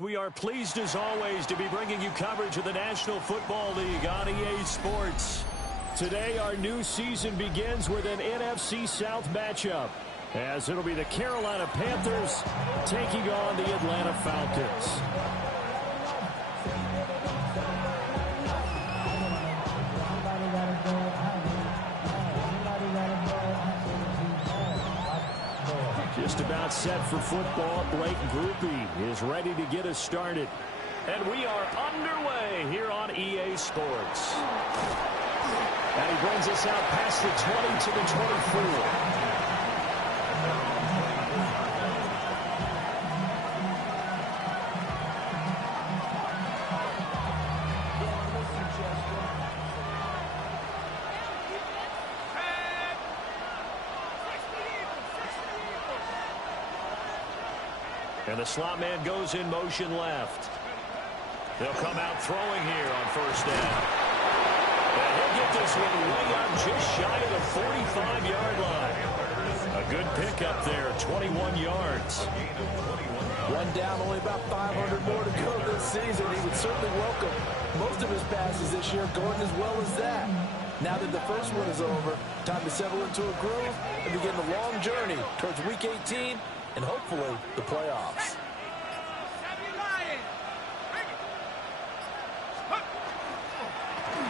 We are pleased as always to be bringing you coverage of the National Football League on EA Sports. Today our new season begins with an NFC South matchup, as it'll be the Carolina Panthers taking on the Atlanta Falcons. Just about set for football. Blake Groupie is ready to get us started. And we are underway here on EA Sports. And he brings us out past the 20 to the 24. And the slot man goes in motion left. They'll come out throwing here on first down. And he'll get this one way up just shy of the 45-yard line. A good pickup there, 21 yards. One down, only about 500 more to go this season. He would certainly welcome most of his passes this year going as well as that. Now that the first one is over, time to settle into a groove and begin the long journey towards Week 18 and hopefully the playoffs.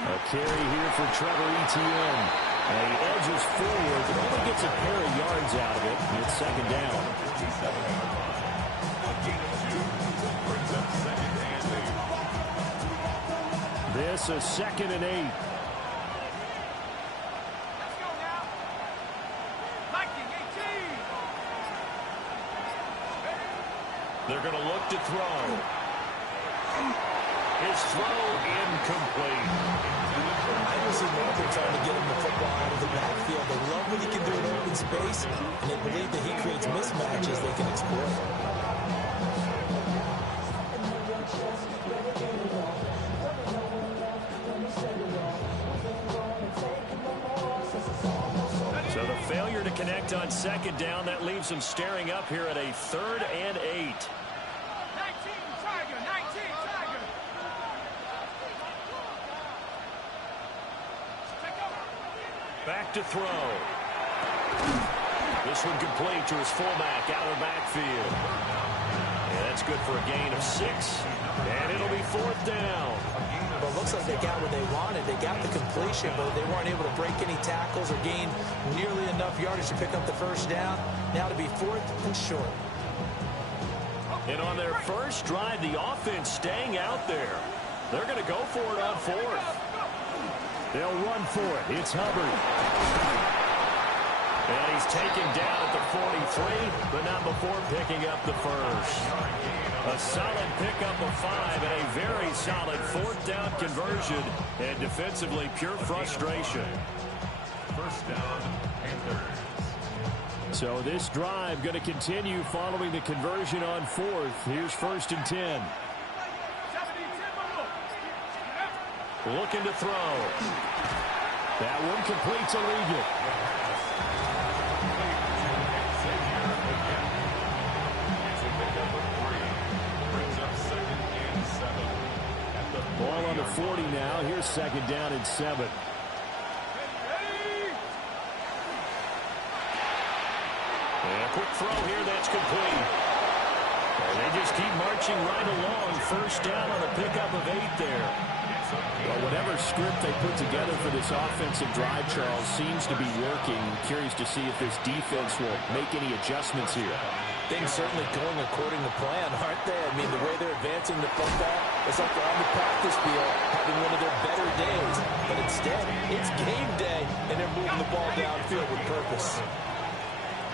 A carry here for Trevor Etienne. And he edges forward, but only gets a pair of yards out of it. It's second down. This is 2nd and 8. They're going to look to throw. His throw incomplete. I just see Marvin trying to get him the football out of the backfield. They love what he can do in open space, and they believe that he creates mismatches they can exploit. So the failure to connect on second down, that leaves him staring up here at a 3rd and 8. Back to throw. This one complete to his fullback out of the backfield. Yeah, that's good for a gain of 6. And it'll be 4th down. Well, it looks like they got what they wanted. They got the completion, but they weren't able to break any tackles or gain nearly enough yardage to pick up the first down. Now to be 4th and short. And on their first drive, the offense staying out there. They're going to go for it on 4th. They'll run for it. It's Hubbard. And he's taken down at the 43, but not before picking up the first. A solid pickup of 5 and a very solid 4th down conversion. And defensively, pure frustration. First down, Panthers. So this drive going to continue following the conversion on 4th. Here's 1st and 10. Looking to throw. That one completes a Leggett. Ball on the 40 now. Here's 2nd down and 7. And a quick throw here. That's complete. And they just keep marching right along. First down on a pickup of 8 there. Well, whatever script they put together for this offensive drive, Charles, seems to be working. Curious to see if this defense will make any adjustments here. Things certainly going according to plan, aren't they? I mean, the way they're advancing the football, it's like they're on the practice field having one of their better days. But instead, it's game day, and they're moving the ball downfield with purpose.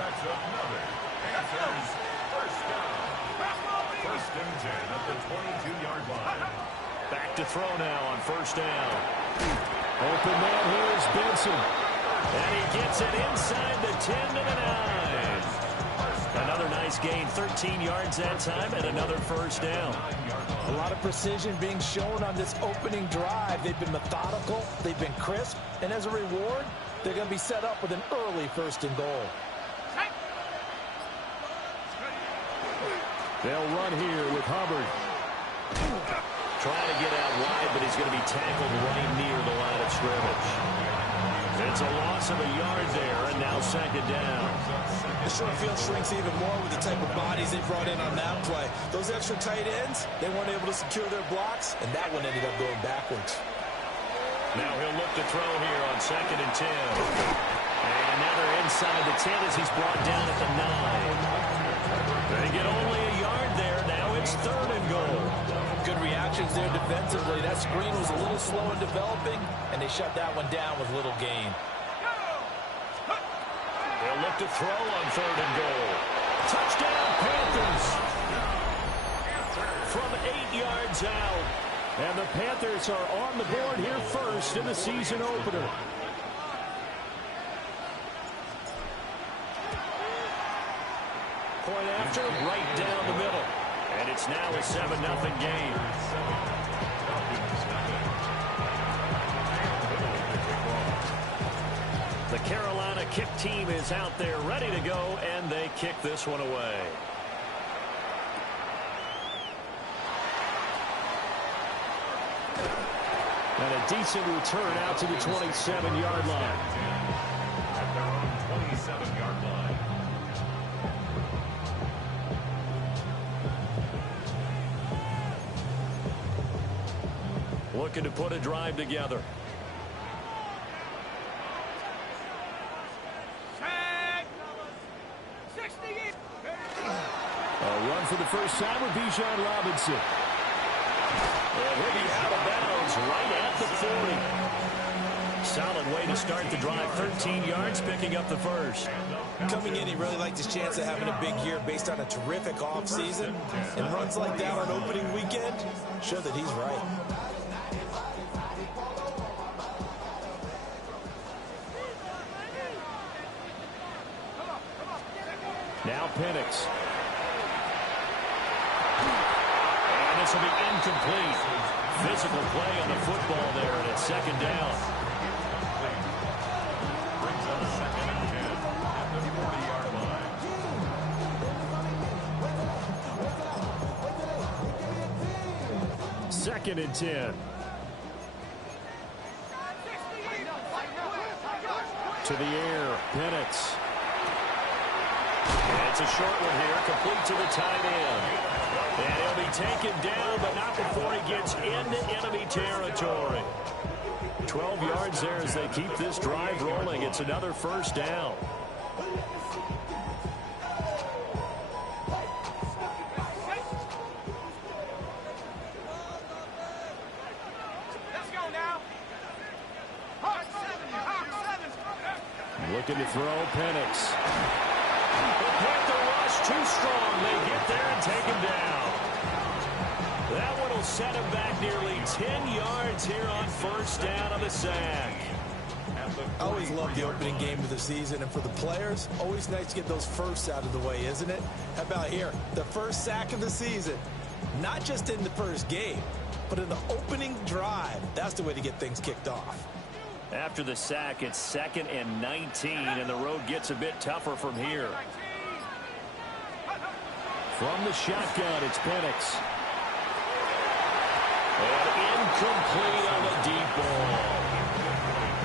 That's another. Panthers first down. 1st and 10 at the 22-yard line. Back to throw now on first down. Open man here is Benson. And he gets it inside the 10 to the 9. Another nice gain, 13 yards that time, and another first down. A lot of precision being shown on this opening drive. They've been methodical, they've been crisp, and as a reward, they're going to be set up with an early 1st and goal. They'll run here with Hubbard. Trying to get out wide, but he's going to be tackled right near the line of scrimmage. It's a loss of a yard there, and now second down. The short field shrinks even more with the type of bodies they brought in on that play. Those extra tight ends, they weren't able to secure their blocks, and that one ended up going backwards. Now he'll look to throw here on 2nd and 10. And now they're inside the 10 as he's brought down at the 9. They get only a yard there. Now it's 3rd and goal. Good reactions there defensively. That screen was a little slow in developing, and they shut that one down with little gain. They'll look to throw on 3rd and goal. Touchdown, Panthers! From 8 yards out. And the Panthers are on the board here first in the season opener. Point after, right down the middle. And it's now a 7-0 game. The Carolina kick team is out there ready to go, and they kick this one away. And a decent return out to the 27-yard line. At their own 27-yard line. Looking to put a drive together. A run for the first time with Bijan Robinson. And he'll be out of bounds right at the 40. Solid way to start the drive. 13 yards, picking up the first. Coming in, he really liked his chance of having a big year based on a terrific offseason. And runs like that on opening weekend show that he's right. Now Penix. And this will be incomplete. Physical play on the football there, and it's 2nd down. Brings up 2nd and 10 at the 40-yard line. 2nd and 10. To the air, Penix. And it's a short one here, complete to the tight end. And he'll be taken down, but not before he gets into enemy territory. 12 yards there as they keep this drive rolling. It's another first down. Looking to throw, Penix. The Panther rush too strong. They get there and take him down. That one will set him back nearly 10 yards here on first down on the sack. Always love the opening game of the season, and for the players, always nice to get those firsts out of the way, isn't it? How about here, the first sack of the season? Not just in the first game, but in the opening drive. That's the way to get things kicked off. After the sack, it's 2nd and 19, and the road gets a bit tougher from here. From the shotgun, it's Penix. And incomplete on the deep ball.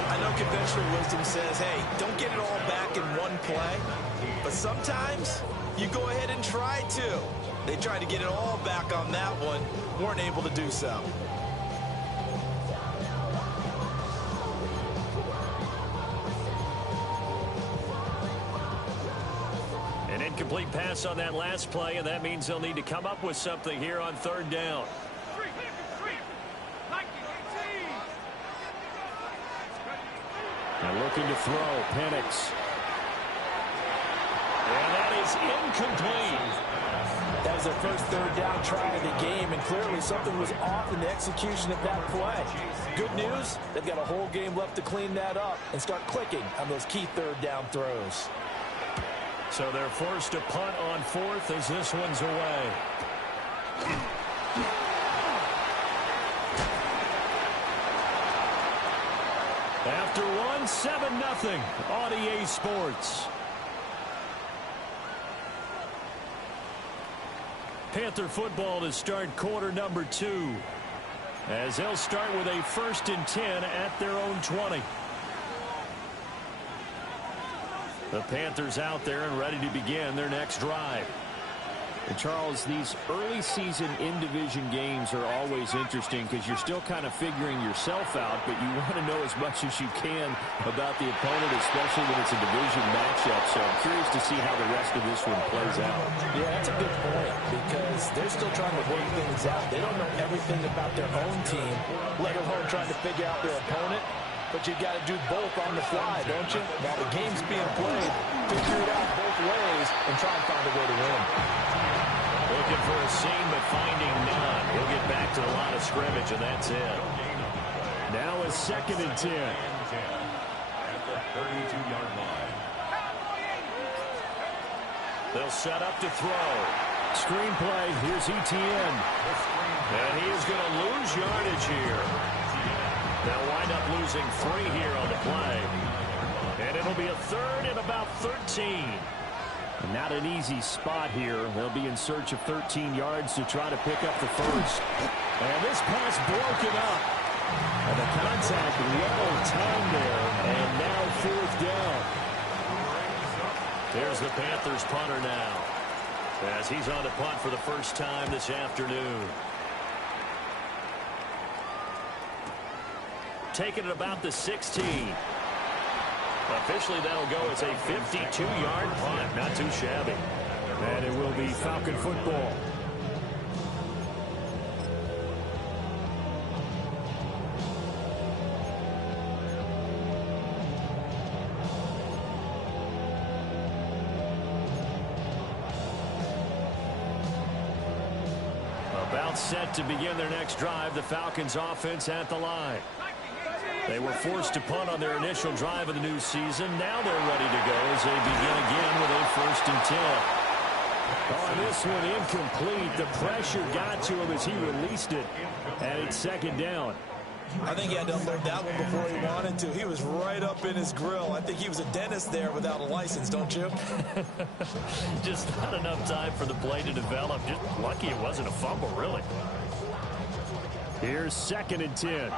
I know conventional wisdom says, hey, don't get it all back in one play. But sometimes you go ahead and try to. They tried to get it all back on that one, weren't able to do so. An incomplete pass on that last play, and that means they'll need to come up with something here on 3rd down. And looking to throw, Penix. And that is incomplete. That was their first 3rd down try of the game, and clearly something was off in the execution of that play. Good news, they've got a whole game left to clean that up and start clicking on those key 3rd down throws. So they're forced to punt on 4th as this one's away. After one, 7-0 on EA Sports. Panther football to start quarter number 2. As they'll start with a 1st and 10 at their own 20. The Panthers out there and ready to begin their next drive. And Charles, these early season in-division games are always interesting because you're still kind of figuring yourself out, but you want to know as much as you can about the opponent, especially when it's a division matchup. So I'm curious to see how the rest of this one plays out. Yeah, that's a good point because they're still trying to work things out. They don't know everything about their own team, let alone trying to figure out their opponent. But you've got to do both on the fly, don't you? While the game's being played, figure it out both ways and try and find a way to win. Looking for a seam, but finding none. He'll get back to the line of scrimmage, and that's it. Now a 2nd and 10. At the 32-yard line. They'll set up to throw. Screenplay, here's ETN. And he is going to lose yardage here. They'll wind up losing 3 here on the play. And it'll be a 3rd and about 13. Not an easy spot here. They'll be in search of 13 yards to try to pick up the 1st. And this pass broken up. And the contact well timed there. And now 4th down. There's the Panthers punter now, as he's on the punt for the first time this afternoon. Taking it about the 16. Officially, that'll go as a 52-yard punt. Not too shabby. And it will be Falcon football. About set to begin their next drive, the Falcons offense at the line. They were forced to punt on their initial drive of the new season. Now they're ready to go as they begin again with a 1st and 10. On this one, incomplete. The pressure got to him as he released it. And it's 2nd down. I think he had to unload that one before he wanted to. He was right up in his grill. I think he was a dentist there without a license, don't you? Just not enough time for the play to develop. Just lucky it wasn't a fumble, really. Here's 2nd and 10.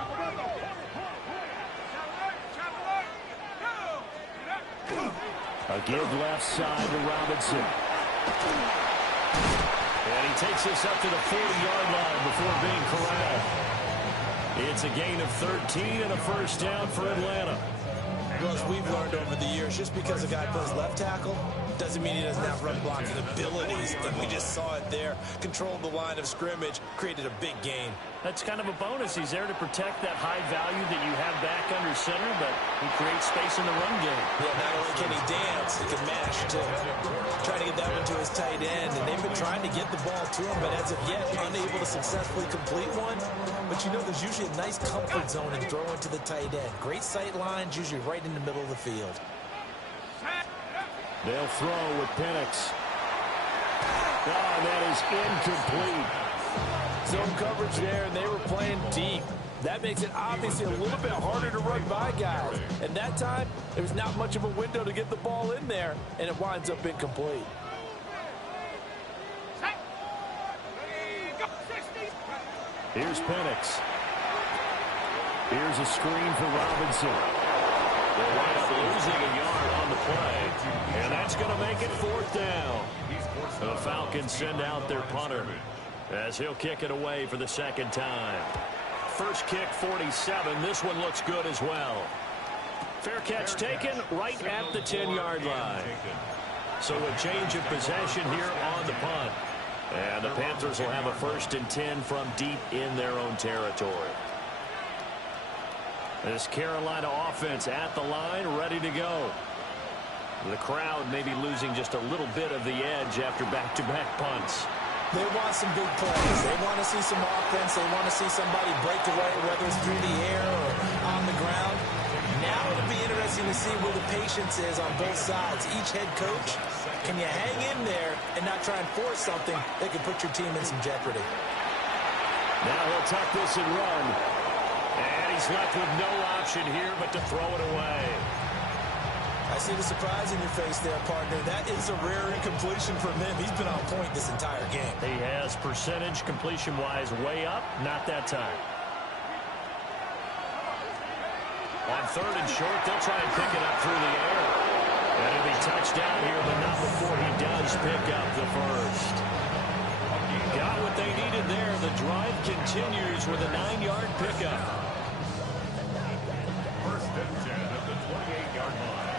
A give left side to Robinson. And he takes this up to the 40-yard line before being corralled. It's a gain of 13 and a 1st down for Atlanta. Well, as we've learned over the years, just because a guy plays left tackle doesn't mean he doesn't have run blocking abilities. And we just saw it there. Controlled the line of scrimmage, created a big gain. That's kind of a bonus. He's there to protect that high value that you have back under center, but he creates space in the run game. Yeah, not only can he dance, he can mash, too. Trying to get that one to his tight end, and they've been trying to get the ball to him, but as of yet, unable to successfully complete one. But you know, there's usually a nice comfort zone in throwing to the tight end. Great sight lines, usually right in the middle of the field. They'll throw with Penix. Oh, that is incomplete. Zone coverage there, and they were playing deep. That makes it obviously a little bit harder to run by guys. And that time, there was not much of a window to get the ball in there, and it winds up incomplete. Here's Penix. Here's a screen for Robinson. They'll wind up losing a yard on the play, and that's going to make it 4th down. The Falcons send out their punter as he'll kick it away for the 2nd time. First kick, 47. This one looks good as well. Fair catch taken right at the 10-yard line. So a change of possession here on the punt. And the Panthers will have a 1st and 10 from deep in their own territory. This Carolina offense at the line, ready to go. The crowd may be losing just a little bit of the edge after back-to-back punts. They want some big plays. They want to see some offense. They want to see somebody break away, whether it's through the air or on the ground. Now it'll be interesting to see where the patience is on both sides. Each head coach, can you hang in there and not try and force something that could put your team in some jeopardy? Now he'll tuck this and run. And he's left with no option here but to throw it away. I see the surprise in your face there, partner. That is a rare incompletion from him. He's been on point this entire game. He has percentage completion-wise way up. Not that time. On 3rd and short, they'll try and pick it up through the air. And it'll be touchdown here, but not before he does pick up the first. Got what they needed there. The drive continues with a 9-yard pickup. First and 10 at the 28-yard line.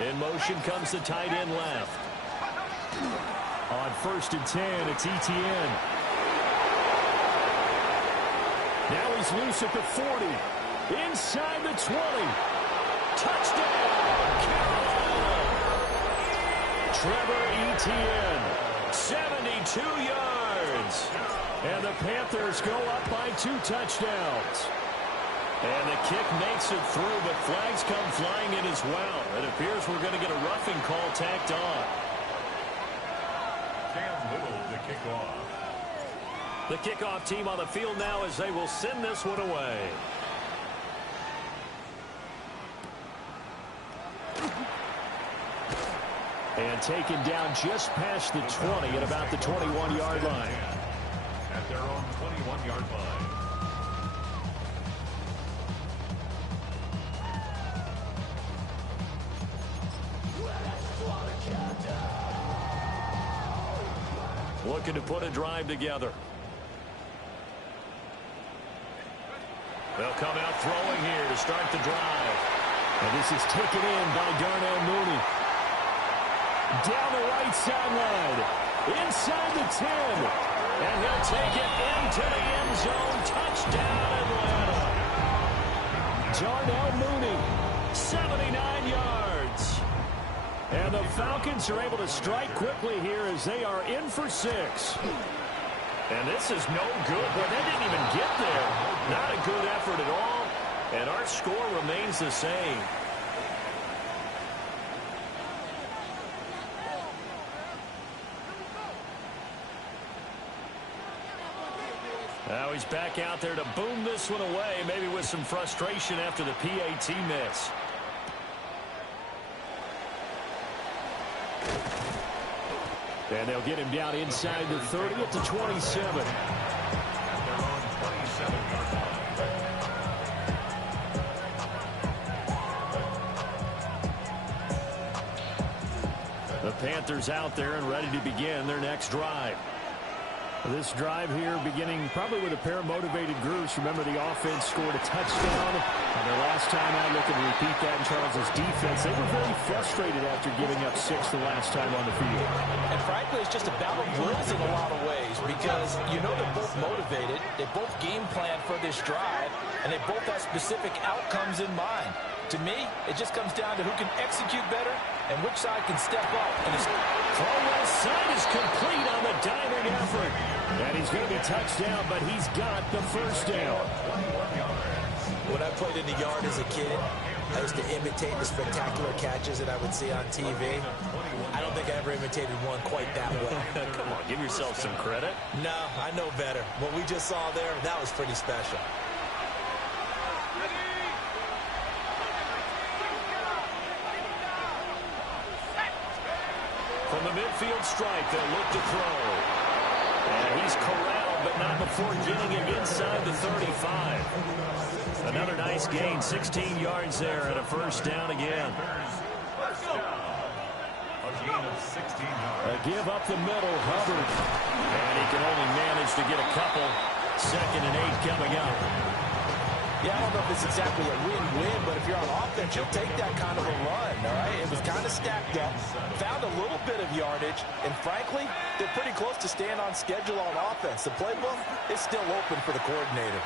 In motion comes the tight end left. On 1st and 10, it's Etienne. Now he's loose at the 40. Inside the 20. Touchdown, Carolina! Trevor Etienne, 72 yards. And the Panthers go up by 2 touchdowns. And the kick makes it through, but flags come flying in as well. It appears we're going to get a roughing call tacked on. Cam Little to kick off. The kickoff team on the field now as they will send this one away. And taken down just past the 20 at about the 21-yard line. At their own 21-yard line. Looking to put a drive together. They'll come out throwing here to start the drive. And this is taken in by Darnell Mooney. Down the right sideline. Inside the 10. And he'll take it into the end zone. Touchdown, Atlanta. Darnell Mooney, 79 yards. And the Falcons are able to strike quickly here as they are in for 6. And this is no good. But they didn't even get there. Not a good effort at all. And our score remains the same. Now he's back out there to boom this one away, maybe with some frustration after the PAT miss. And they'll get him down inside the 30 at the 27. The Panthers out there and ready to begin their next drive. This drive here beginning probably with a pair of motivated groups. Remember, the offense scored a touchdown. And their last time out, looking to repeat that in Charles's defense. They were very frustrated after giving up 6 the last time on the field. And frankly, it's just a battle of wills in a lot of ways because you know they're both motivated. They both game plan for this drive, and they both have specific outcomes in mind. To me, it just comes down to who can execute better and which side can step up. And his throw left side is complete on the diving effort. And he's going to be touched down, but he's got the first down. When I played in the yard as a kid, I used to imitate the spectacular catches that I would see on TV. I don't think I ever imitated one quite that well. Come on, give yourself some credit. No, I know better. What we just saw there, that was pretty special. From the midfield stripe, they'll look to throw. And he's corralled, but not before getting him inside the 35. Another nice gain, 16 yards there, and a first down again. A gain of 16 yards. A give up the middle, Hubbard. And he can only manage to get a couple. 2nd and 8 coming up. Yeah, I don't know if it's exactly a win-win, but if you're on offense, you'll take that kind of a run, all right? It was kind of stacked up, found a little bit of yardage, and frankly, they're pretty close to staying on schedule on offense. The playbook is still open for the coordinator.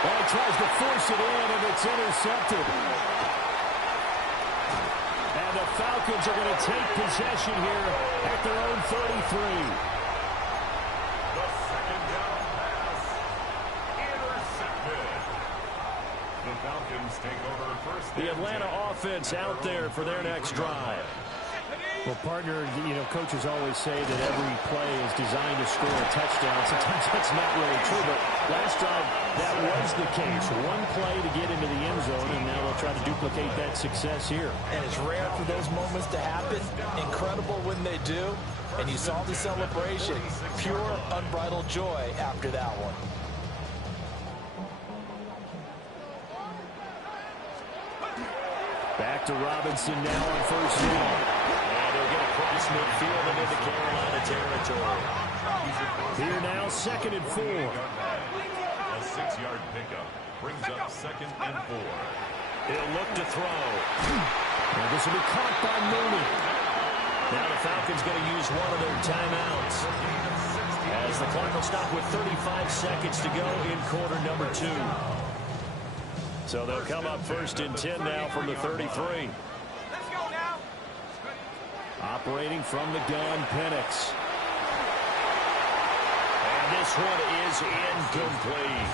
Well, he tries to force it in, and it's intercepted. And the Falcons are going to take possession here at their own 33. The second down pass. Intercepted. The Falcons take over first. The Atlanta offense out there for their next drive. Well, partner, you know, coaches always say that every play is designed to score a touchdown. Sometimes that's not really true, but last drive, that was the case. One play to get into the end zone, and now they'll try to duplicate that success here. And it's rare for those moments to happen. Incredible when they do. And you saw the celebration. Pure, unbridled joy after that one. Back to Robinson now on first down. And he'll get across midfield and into Carolina territory. Here now, 2nd and 4. A 6-yard pickup brings up 2nd and 4. He'll look to throw. And this will be caught by Mooney. Now the Falcons going to use one of their timeouts, as the clock will stop with 35 seconds to go in quarter number 2. So they'll come up 1st and 10 now from the 33. Let's go now. Operating from the gun, Penix. And this one is incomplete.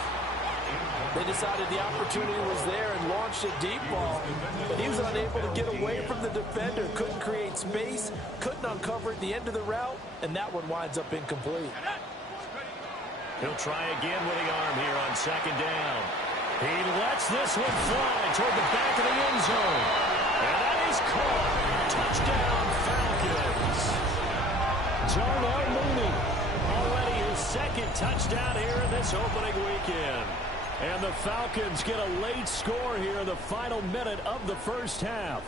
They decided the opportunity was there and launched a deep ball, but he was unable to get away from the defender, couldn't create space, couldn't uncover at the end of the route, and that one winds up incomplete. He'll try again with the arm here on 2nd down. He lets this one fly toward the back of the end zone. And that is caught. Touchdown, Falcons. Darnell Mooney. Already his 2nd touchdown here in this opening weekend. And the Falcons get a late score here in the final minute of the first half.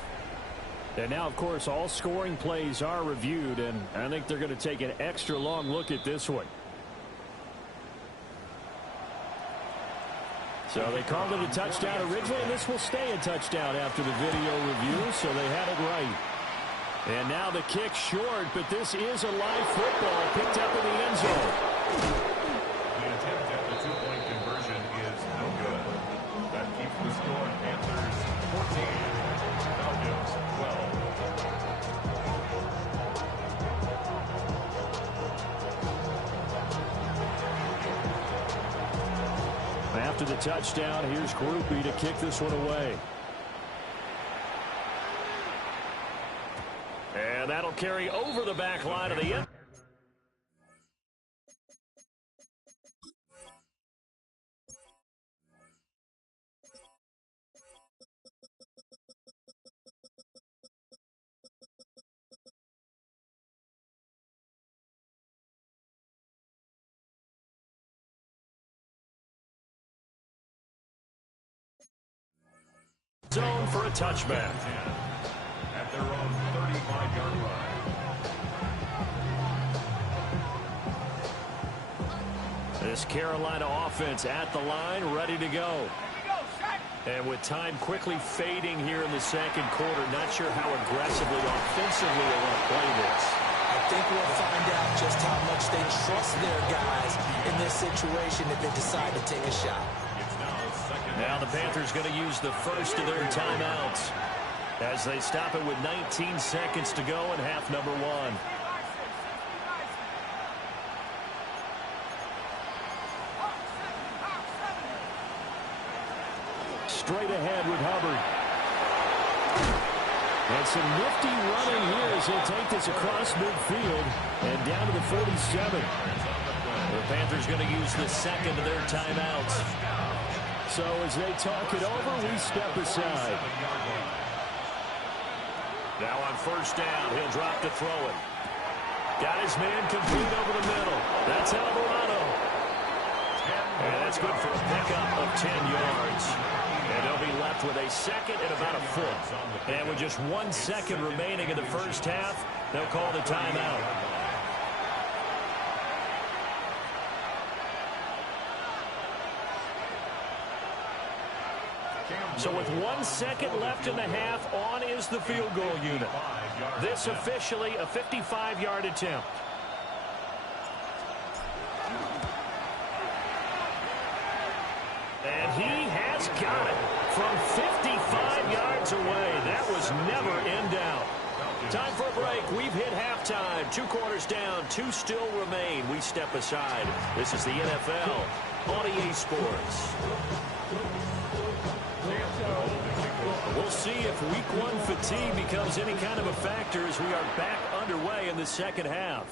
And now, of course, all scoring plays are reviewed, and I think they're going to take an extra long look at this one. So they called it a touchdown originally, and this will stay a touchdown after the video review, so they had it right. And now the kick short, but this is a live football picked up in the end zone. The attempt at the 2-point conversion is no good. That keeps the score Panthers 14, Falcons 12. After the touchdown, here's Groupie to kick this one away. And that'll carry over the back line of the end. Zone for a touchback. At their own 35-yard line. This Carolina offense at the line, ready to go. And with time quickly fading here in the 2nd quarter, not sure how aggressively, offensively they want to play this. I think we'll find out just how much they trust their guys in this situation if they decide to take a shot. Now the Panthers going to use the first of their timeouts as they stop it with 19 seconds to go in half number 1. Straight ahead with Hubbard. And some nifty running here as he'll take this across midfield and down to the 47. The Panthers going to use the 2nd of their timeouts. So as they talk it over, we step aside. Now on 1st down, he'll drop to throw it. Got his man complete over the middle. That's Alvarado. And that's good for a pickup of 10 yards. And they'll be left with a 2nd and about a foot. And with just 1 second remaining in the first half, they'll call the timeout. So with 1 second left in the half, on is the field goal unit. This officially a 55-yard attempt. And he has got it from 55 yards away. That was never in doubt. Time for a break. We've hit halftime. 2 quarters down, 2 still remain. We step aside. This is the NFL on EA Sports. We'll see if week one fatigue becomes any kind of a factor as we are back underway in the second half.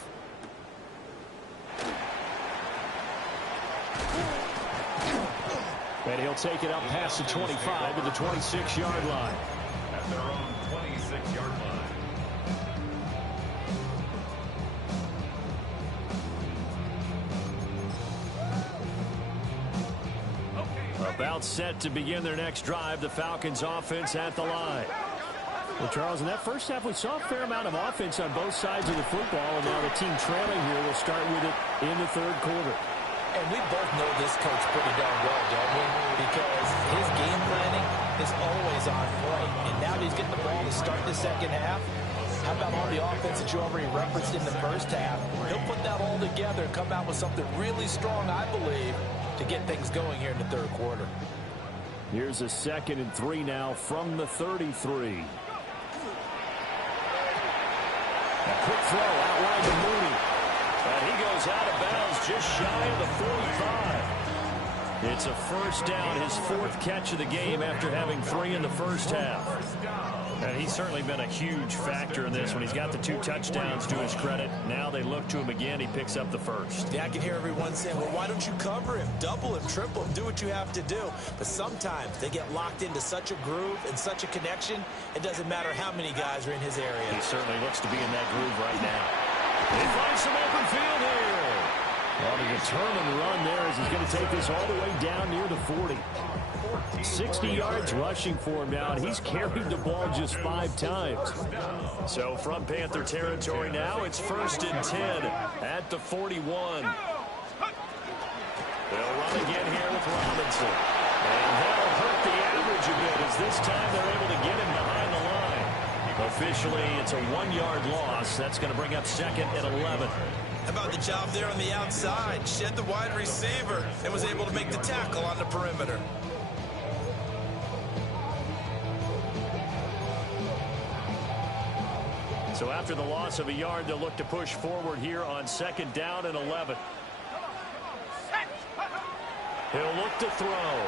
And he'll take it up past the 25 to the 26-yard line. At their own 26-yard line. About set to begin their next drive, the Falcons offense at the line. Well, Charles, in that first half, we saw a fair amount of offense on both sides of the football, and now the team trailing here will start with it in the third quarter. And we both know this coach pretty darn well, don't we? Because his game planning is always on point. And now that he's getting the ball to start the second half, how about all the offense that you already referenced in the first half? He'll put that all together and come out with something really strong, I believe, to get things going here in the third quarter. Here's a 2nd and 3 now from the 33. A quick throw outline to Mooney. And he goes out of bounds just shy of the 45. It's a first down, his 4th catch of the game after having 3 in the first half. And he's certainly been a huge factor in this one. He's got the 2 touchdowns to his credit. Now they look to him again. He picks up the first. Yeah, I can hear everyone saying, well, why don't you cover him? Double him, triple him, do what you have to do. But sometimes they get locked into such a groove and such a connection, it doesn't matter how many guys are in his area. He certainly looks to be in that groove right now. He finds some open field here. Well, the determined run there as he's going to take this all the way down near the 40. 60 yards rushing for him now, and he's carried the ball just 5 times. So from Panther territory now, it's 1st and 10 at the 41. They'll run again here with Robinson. And that'll hurt the average a bit as this time they're able to get him behind the line. Officially, it's a 1-yard loss. That's going to bring up 2nd and 11. How about the job there on the outside? Shed the wide receiver and was able to make the tackle on the perimeter. So after the loss of a yard, they'll look to push forward here on 2nd down and 11. He'll look to throw.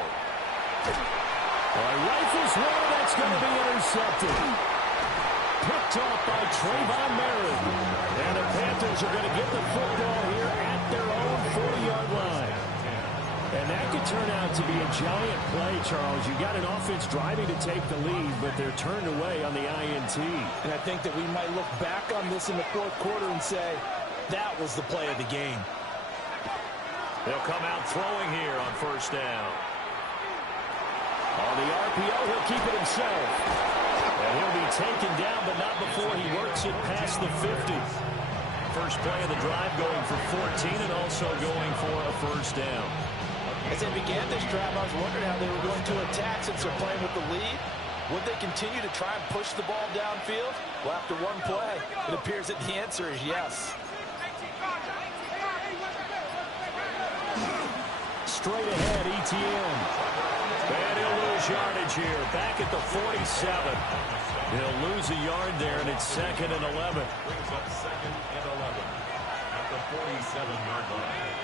Rifles one, that's going to be intercepted. Picked off by Trayvon Merritt. And the Panthers are going to get the football here at their own 40-yard line. And that could turn out to be a giant play, Charles. You got an offense driving to take the lead, but they're turned away on the INT. And I think that we might look back on this in the 4th quarter and say, that was the play of the game. They'll come out throwing here on 1st down. On the RPO, he'll keep it himself. And he'll be taken down, but not before he works it past the 50. First play of the drive going for 14 and also going for a 1st down. As they began this drive, I was wondering how they were going to attack since they're playing with the lead. Would they continue to try and push the ball downfield? Well, after one play, it appears that the answer is yes. Straight ahead, ETN. And he'll lose yardage here. Back at the 47. He'll lose a yard there, and it's 2nd and 11. Brings up 2nd and 11 at the 47-yard line.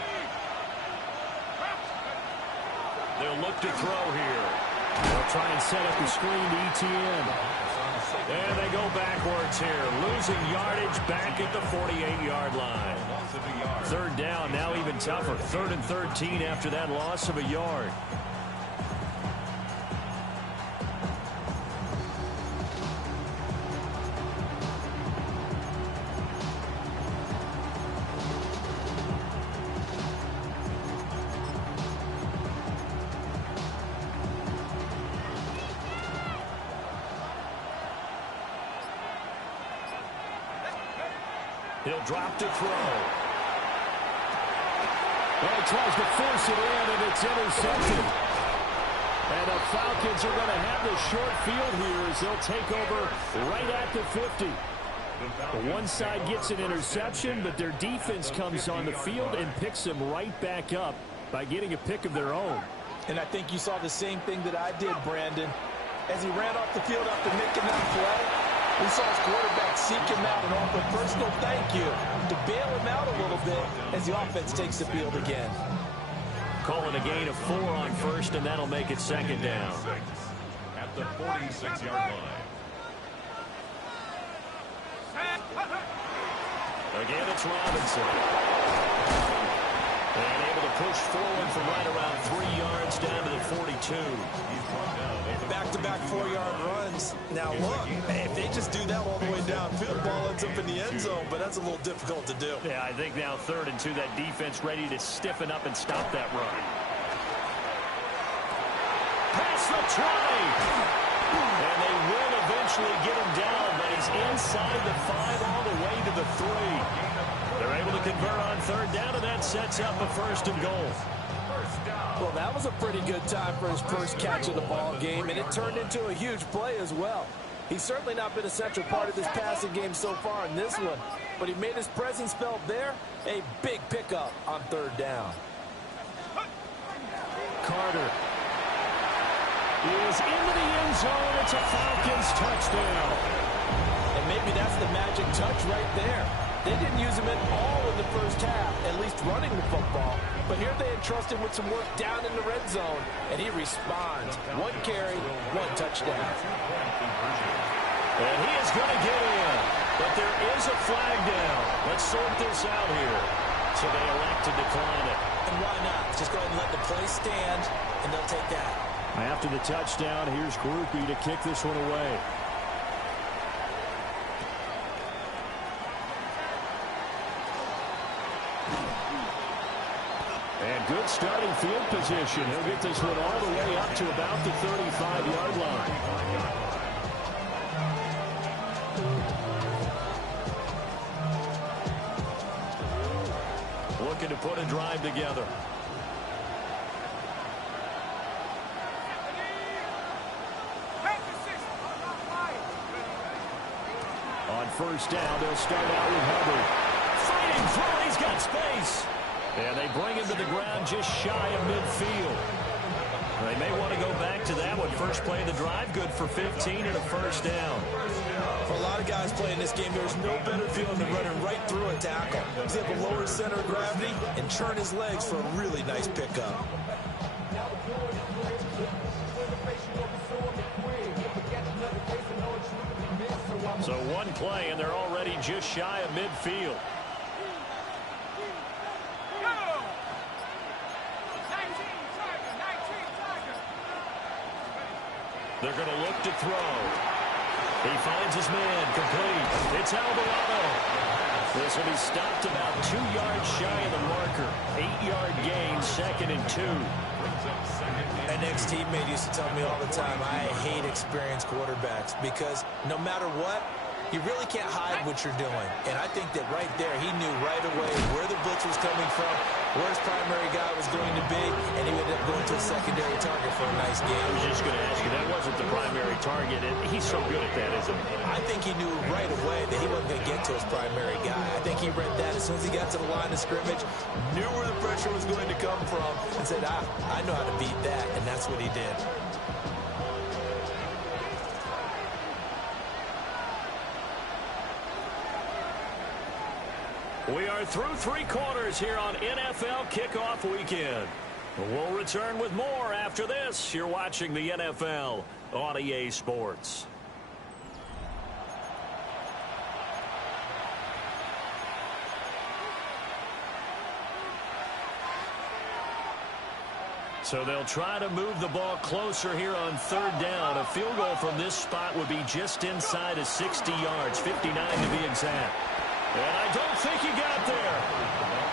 They'll look to throw here. They'll try and set up the screen to ETN. And they go backwards here. Losing yardage back at the 48-yard line. 3rd down, now even tougher. 3rd and 13 after that loss of a yard. He'll drop to throw. Well, he tries to force it in, and it's intercepted. And the Falcons are going to have the short field here as they'll take over right at the 50. The one side gets an interception, but their defense comes on the field and picks them right back up by getting a pick of their own. And I think you saw the same thing that I did, Brandon. As he ran off the field after making that play, we saw his quarterback seek him out and offer a personal thank you to bail him out a little bit as the offense takes the field again. Calling a gain of 4 on 1st, and that'll make it 2nd down. the 46-yard line. Again, it's Robinson. And able to push forward from right around 3 yards down to the 42. Back-to-back 4-yard runs. Now look, if they just do that all the way downfield, ball ends up in the end zone, but that's a little difficult to do. Yeah, I think now 3rd and 2, that defense ready to stiffen up and stop that run. Past the 20. And they will eventually get him down, but he's inside the 5 all the way to the 3. They're able to convert on 3rd down, and that sets up a 1st and goal. Well, that was a pretty good time for his first catch of the ball game, and it turned into a huge play as well. He's certainly not been a central part of this passing game so far in this one, but he made his presence felt there. A big pickup on 3rd down. Carter is into the end zone. It's a Falcons touchdown. And maybe that's the magic touch right there. They didn't use him at all in the first half, at least running the football. But here they entrust him with some work down in the red zone, and he responds. 1 carry, 1 touchdown. And he is going to get in. But there is a flag down. Let's sort this out here. So they elect to decline it. And why not? Just go ahead and let the play stand, and they'll take that. After the touchdown, here's Groupie to kick this one away. And good starting field position. He'll get this one all the way up to about the 35-yard line. Looking to put a drive together. On 1st down, they'll start out with Hubbard. Fighting through, he's got space. And they bring him to the ground just shy of midfield. They may want to go back to that one. First play of the drive, good for 15 and a 1st down. For a lot of guys playing this game, there's no better feeling than running right through a tackle. He's able to lower his center of gravity and turn his legs for a really nice pickup. So 1 play, and they're already just shy of midfield. They're going to look to throw. He finds his man, complete. It's Alvarado. This will be stopped about 2 yards shy of the marker. 8-yard gain, 2nd and 2. An ex-teammate used to tell me all the time, I hate experienced quarterbacks because no matter what, you really can't hide what you're doing. And I think that right there, he knew right away where the blitz was coming from, where his primary guy was going to be, and he ended up going to a secondary target for a nice game. I was just going to ask you, that wasn't the primary target. He's so good at that, isn't he? I think he knew right away that he wasn't going to get to his primary guy. I think he read that as soon as he got to the line of scrimmage, knew where the pressure was going to come from, and said, I know how to beat that, and that's what he did. We are through 3 quarters here on NFL Kickoff Weekend. We'll return with more after this. You're watching the NFL on EA Sports. So they'll try to move the ball closer here on 3rd down. A field goal from this spot would be just inside of 60 yards, 59 to be exact. And I don't think he got there.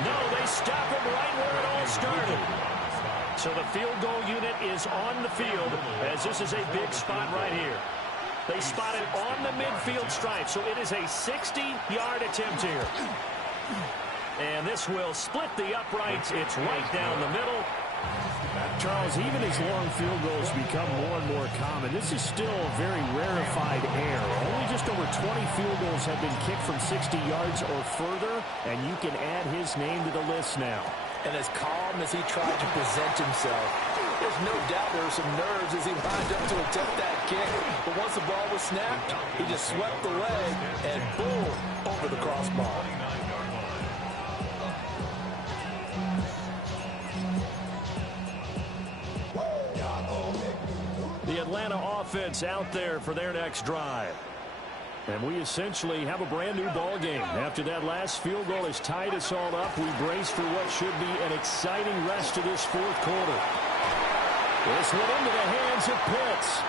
No, they stop him right where it all started. So the field goal unit is on the field as this is a big spot right here. They spot it on the midfield stripe, so it is a 60-yard attempt here. And this will split the uprights. It's right down the middle. Charles, even as long field goals become more and more common, this is still a very rarefied air. Only just over 20 field goals have been kicked from 60 yards or further, and you can add his name to the list now. And as calm as he tried to present himself, there's no doubt there were some nerves as he lined up to attempt that kick. But once the ball was snapped, he just swept away and boom, over the crossbar. The Atlanta offense out there for their next drive. And we essentially have a brand-new ball game. After that last field goal has tied us all up, we brace for what should be an exciting rest of this fourth quarter. This one into the hands of Pitts.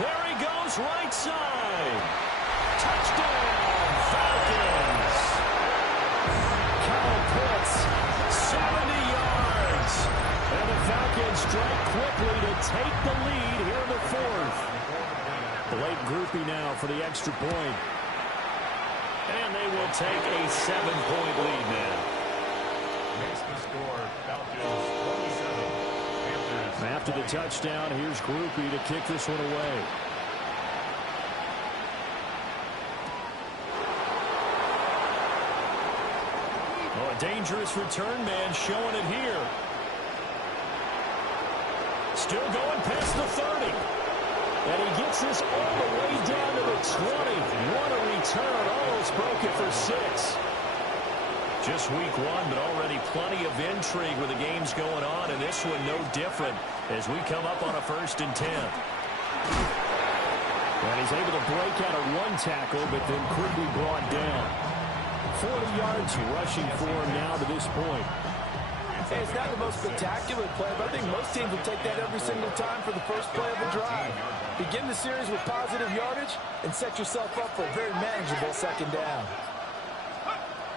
There he goes, right side. Touchdown, Falcons. Kyle Pitts, 70 yards. And the Falcons strike quickly to take the lead here in the fourth. Late groupie now for the extra point. And they will take a 7-point lead now. Makes the score, Falcons 27. Panthers. After the touchdown, here's Groupie to kick this one away. Oh, a dangerous return man showing it here. Still going past the 30. And he gets this all the way down to the 20. What a return. Almost broke it for 6. Just week one, but already plenty of intrigue with the games going on. And this one no different as we come up on a 1st and 10. And he's able to break out of one tackle, but then quickly brought down. 40 yards rushing for him now to this point. Hey, it's not the most spectacular play, but I think most teams will take that every single time for the first play of a drive. Begin the series with positive yardage and set yourself up for a very manageable 2nd down.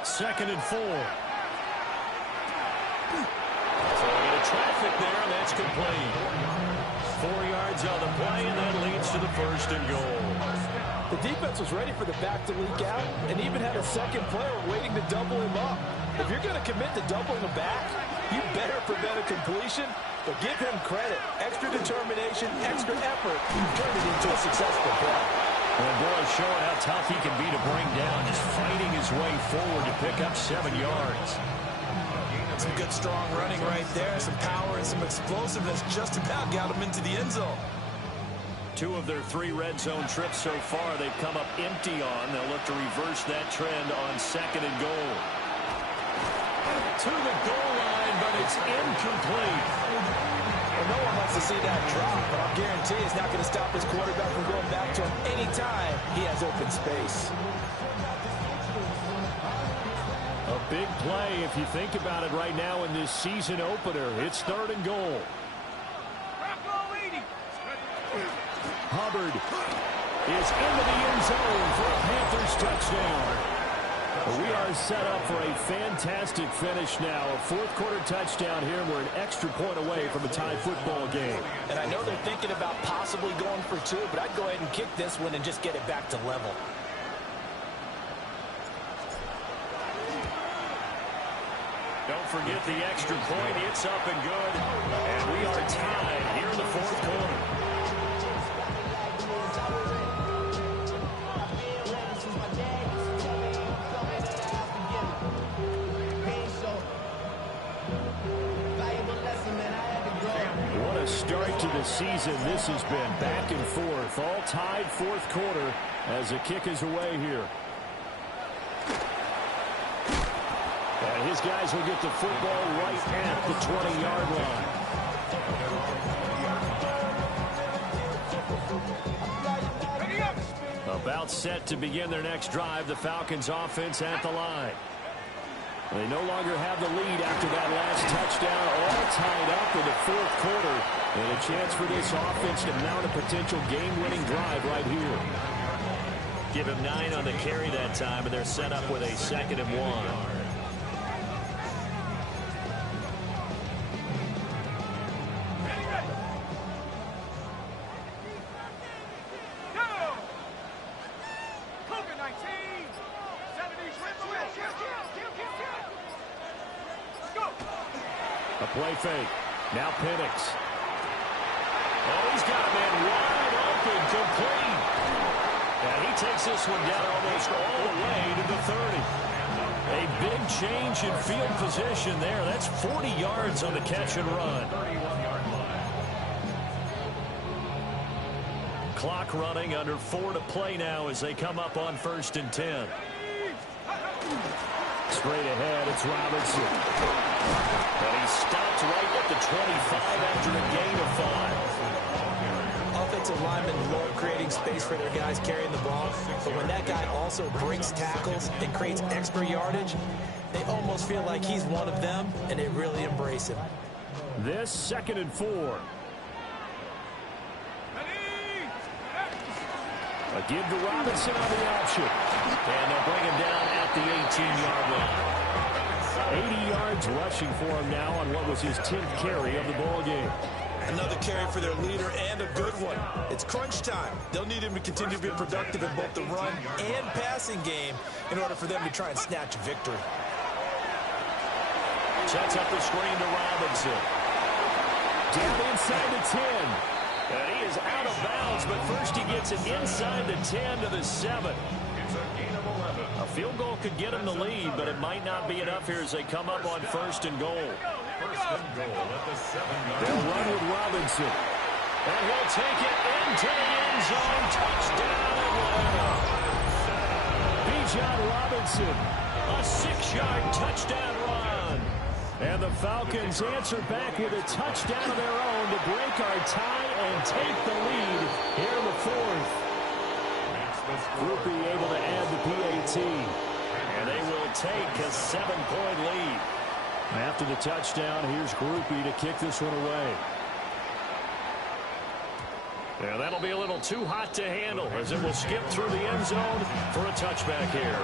2nd and 4. So we get a traffic there, and that's complete. 4 yards on the play, and that leads to the 1st and goal. The defense was ready for the back to leak out and even had a second player waiting to double him up. If you're going to commit to doubling a back, you better prevent a completion, but give him credit. Extra determination, extra effort, turned it into a successful play. And boy, showing how tough he can be to bring down, just fighting his way forward to pick up 7 yards. Some good, strong running right there, some power and some explosiveness just about got him into the end zone. 2 of their 3 red zone trips so far they've come up empty on. They'll look to reverse that trend on 2nd and goal. To the goal line, but it's incomplete. Well, no one wants to see that drop, but I'll guarantee it's not going to stop his quarterback from going back to him anytime he has open space. A big play if you think about it right now in this season opener. It's 3rd and goal. Hubbard is into the end zone for a Panthers touchdown. We are set up for a fantastic finish now. A 4th quarter touchdown here, and we're an extra point away from a tie football game. And I know they're thinking about possibly going for 2, but I'd go ahead and kick this one and just get it back to level. Don't forget the extra point. It's up and good. And we are tied here in the 4th quarter. What a start to the season this has been. Back and forth, all tied 4th quarter as the kick is away here. And his guys will get the football right at the 20-yard line. About set to begin their next drive, the Falcons offense at the line. They no longer have the lead after that last touchdown, all tied up in the 4th quarter. And a chance for this offense to mount a potential game-winning drive right here. Give him 9 on the carry that time, and they're set up with a 2nd and 1. A play fake. Now Penix. Oh, he's got a man wide open, complete. And he takes this one down almost all the way to the 30. A big change in field position there. That's 40 yards on the catch and run. Clock running, under 4 to play now as they come up on 1st and 10. Straight ahead, it's Robinson. And he stopped right at the 25 after a gain of 5. offensive linemen love creating space for their guys carrying the ball, but when that guy also breaks tackles and creates extra yardage, they almost feel like he's one of them, and they really embrace him. This 2nd and 4. A give to Robinson on the option. And they'll bring him down at the 18-yard line. 80 yards rushing for him now on what was his 10th carry of the ball game. Another carry for their leader, and a good one. It's crunch time. They'll need him to continue to be productive in both the run and passing game in order for them to try and snatch a victory. Sets up the screen to Robinson. Down inside the 10. And he is out of bounds, but first he gets it inside the 10 to the 7. It's a gain of 11. A field goal could get him the lead, but it might not be enough here as they come up on 1st and goal. First and goal at the 7-yard line. They'll run with Robinson. And he'll take it into the end zone. Touchdown, Atlanta. Bijan Robinson, a 6-yard touchdown run. And the Falcons answer back with a touchdown of their own to break our tie and take the lead here in the 4th. Groupie able to add the PAT. And they will take a 7-point lead. After the touchdown, here's Groupie to kick this one away. Yeah, that'll be a little too hot to handle as it will skip through the end zone for a touchback here.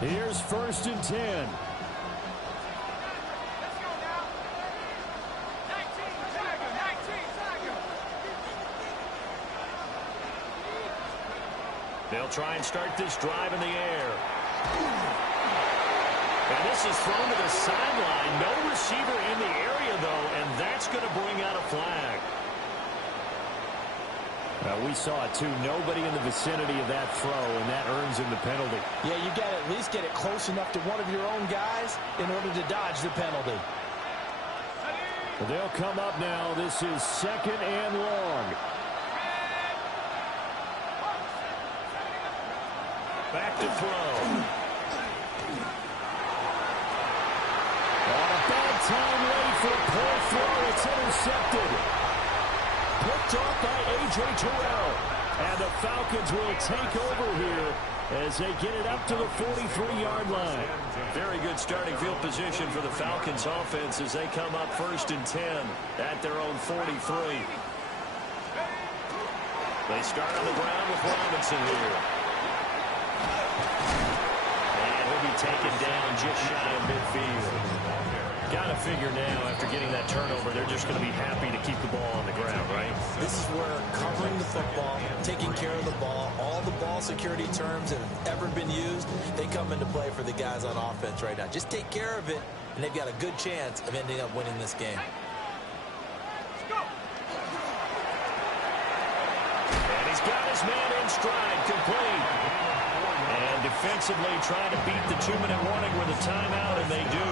Here's 1st and 10. They'll try and start this drive in the air. And this is thrown to the sideline. No receiver in the area, though, and that's going to bring out a flag. We saw it, too. Nobody in the vicinity of that throw, and that earns him the penalty. Yeah, you got to at least get it close enough to one of your own guys in order to dodge the penalty. Well, they'll come up now. This is 2nd and long. Back to throw. On a bad time late for a poor throw. It's intercepted. Picked off by A.J. Terrell. And the Falcons will take over here as they get it up to the 43-yard line. Very good starting field position for the Falcons offense as they come up 1st and 10 at their own 43. They start on the ground with Robinson here. And he'll be taken down just shy of midfield. Got to figure now, after getting that turnover, they're just going to be happy to keep the ball on the ground, right? This is where covering the football, taking care of the ball, all the ball security terms that have ever been used, they come into play for the guys on offense right now. Just take care of it, and they've got a good chance of ending up winning this game. And he's got his man in stride, complete. And defensively trying to beat the 2-minute warning with a timeout, and they do.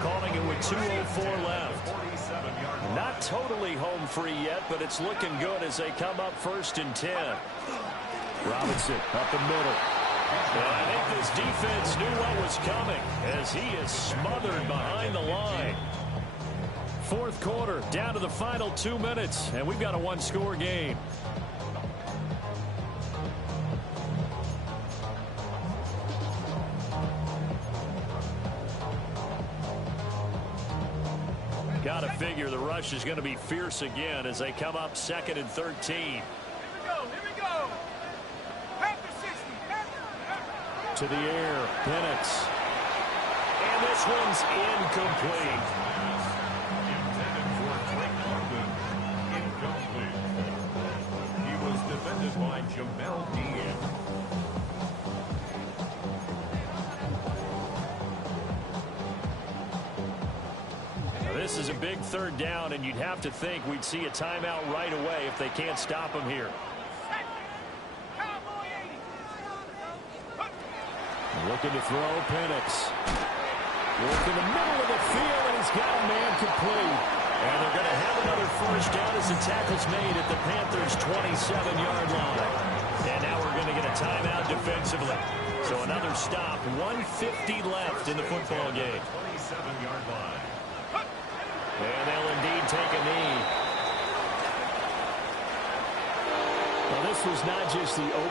Calling it with 2:04 left. Not totally home free yet, but it's looking good as they come up 1st and 10. Robinson up the middle. And I think this defense knew what was coming as he is smothered behind the line. 4th quarter, down to the final 2 minutes, and we've got a 1-score game. Got to figure the rush is going to be fierce again as they come up 2nd and 13. Here we go. Panthers 60. To the air, Penix. And this one's incomplete. Intended for Drake London. Incomplete. He was defended by Jamel Dean. This is a big 3rd down, and you'd have to think we'd see a timeout right away if they can't stop him here. Looking to throw, Penix. Work in the middle of the field, and he's got a man complete. And they're going to have another 1st down as the tackle's made at the Panthers' 27-yard line. And And now we're going to get a timeout defensively. So another stop, 1:50 left in the football game. 27-yard line. And they'll indeed take a knee. Well, this was not just the